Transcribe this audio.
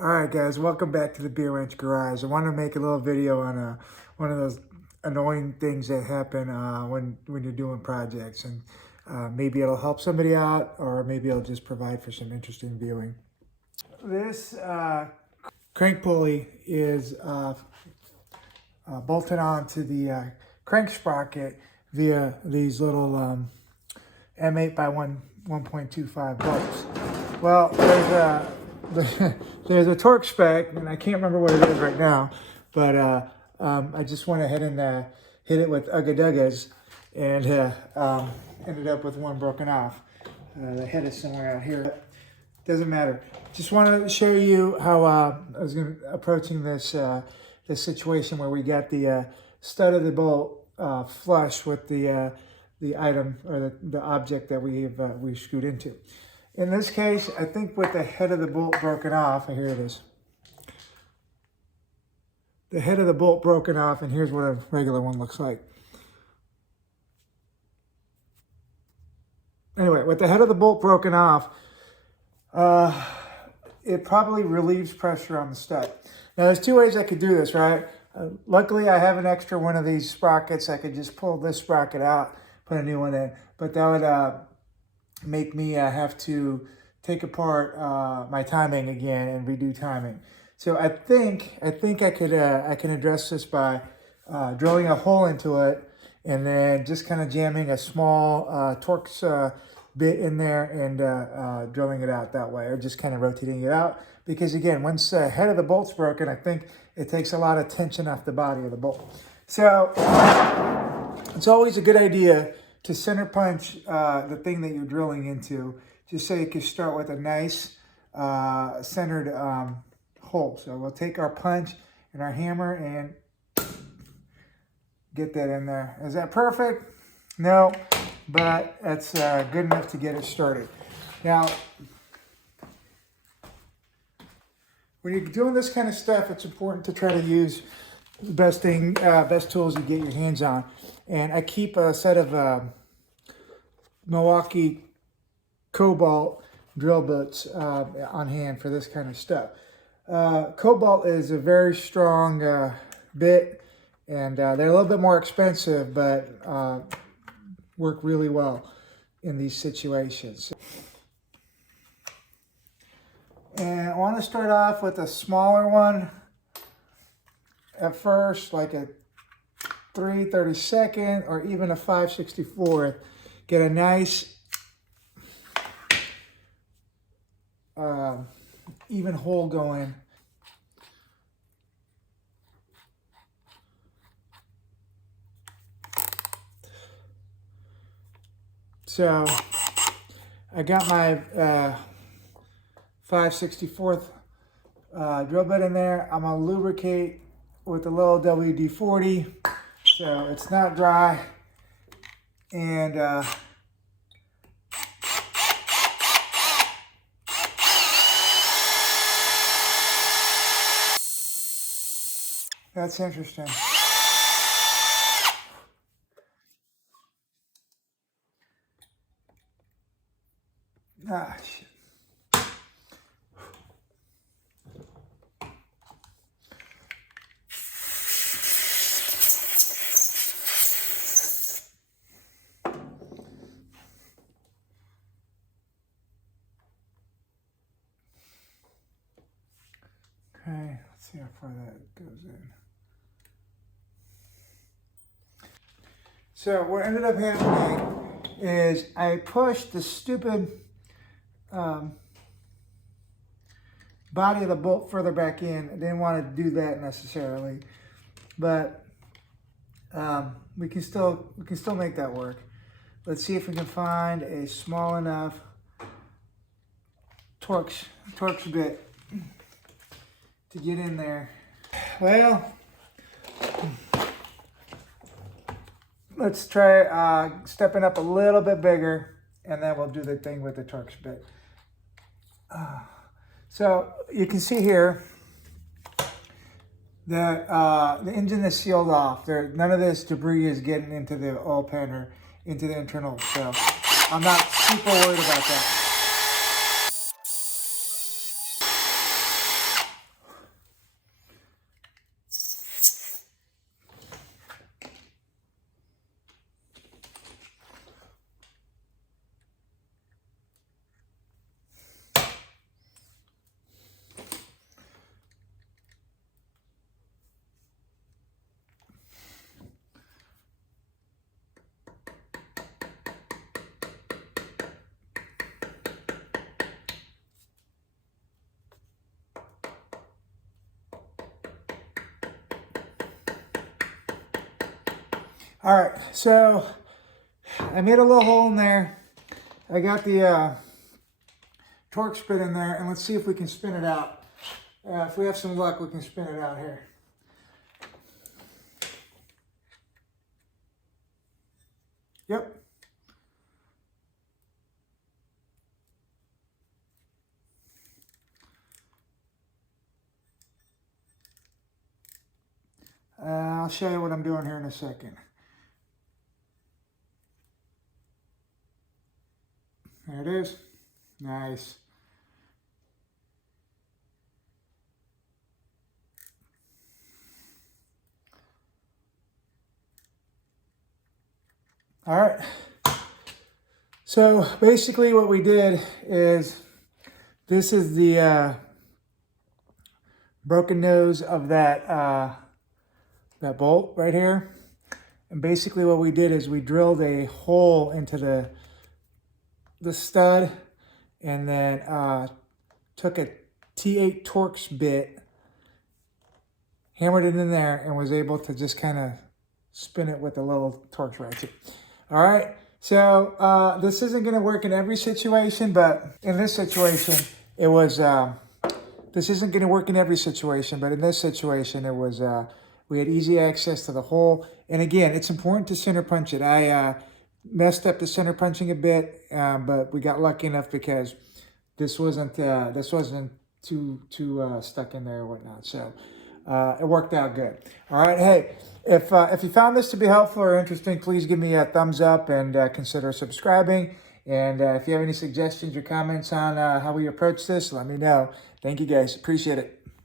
Alright guys, welcome back to the Gearwrench Garage. I want to make a little video on one of those annoying things that happen when you're doing projects, and maybe it'll help somebody out, or maybe it'll just provide for some interesting viewing. This crank pulley is bolted onto the crank sprocket via these little M8 by 1.25 bolts. Well, there's a torque spec, and I can't remember what it is right now, but I just went ahead and hit it with ugga-duggas, and ended up with one broken off. The head is somewhere out here. Doesn't matter. Just want to show you how I was approaching this situation where we got the stud of the bolt flush with the item, or the object that we screwed into. In this case, I think with the head of the bolt broken off, and here it is. The head of the bolt broken off, and here's what a regular one looks like. Anyway, with the head of the bolt broken off, it probably relieves pressure on the stud. Now, there's two ways I could do this, right? Luckily, I have an extra one of these sprockets. I could just pull this sprocket out, put a new one in, but that would make me have to take apart my timing again and redo timing. So I think I can address this by drilling a hole into it, and then just kind of jamming a small Torx bit in there and drilling it out that way, or just kind of rotating it out. Because again, once the head of the bolt's broken, I think it takes a lot of tension off the body of the bolt. So it's always a good idea to center punch the thing that you're drilling into, just so you can start with a nice centered hole. So we'll take our punch and our hammer and get that in there. Is that perfect? No, but that's good enough to get it started. Now, when you're doing this kind of stuff, it's important to try to use the best tools you get your hands on. And I keep a set of Milwaukee Cobalt drill bits on hand for this kind of stuff. Cobalt is a very strong bit, and they're a little bit more expensive, but work really well in these situations. And I want to start off with a smaller one at first, like a 3/32 or even a 5/64. Get a nice even hole going. So I got my 5/64 drill bit in there. I'm gonna lubricate with a little WD-40 so it's not dry, and that's interesting. Ah, shit. Okay, let's see how far that goes in. So what ended up happening is I pushed the stupid body of the bolt further back in. I didn't want to do that necessarily, but we can still make that work. Let's see if we can find a small enough Torx bit to get in there. Well, let's try stepping up a little bit bigger, and then we'll do the thing with the Torx bit. So you can see here that the engine is sealed off. None of this debris is getting into the oil pan or into the internal, so I'm not super worried about that. All right, so I made a little hole in there. I got the torque spit in there, and let's see if we can spin it out. If we have some luck, we can spin it out here. Yep. I'll show you what I'm doing here in a second. There it is. Nice. All right. So basically what we did is, this is the broken nose of that that bolt right here. And basically what we did is we drilled a hole into the stud, and then took a T8 Torx bit, hammered it in there, and was able to just kind of spin it with a little Torx ratchet. All right, so this isn't going to work in every situation, but in this situation, it was, this isn't going to work in every situation, but in this situation, it was, we had easy access to the hole. And again, it's important to center punch it. I messed up the center punching a bit, but we got lucky enough because this wasn't too stuck in there or whatnot. So it worked out good. All right, hey, if you found this to be helpful or interesting, please give me a thumbs up and consider subscribing. And if you have any suggestions or comments on how we approach this, let me know. Thank you guys. Appreciate it.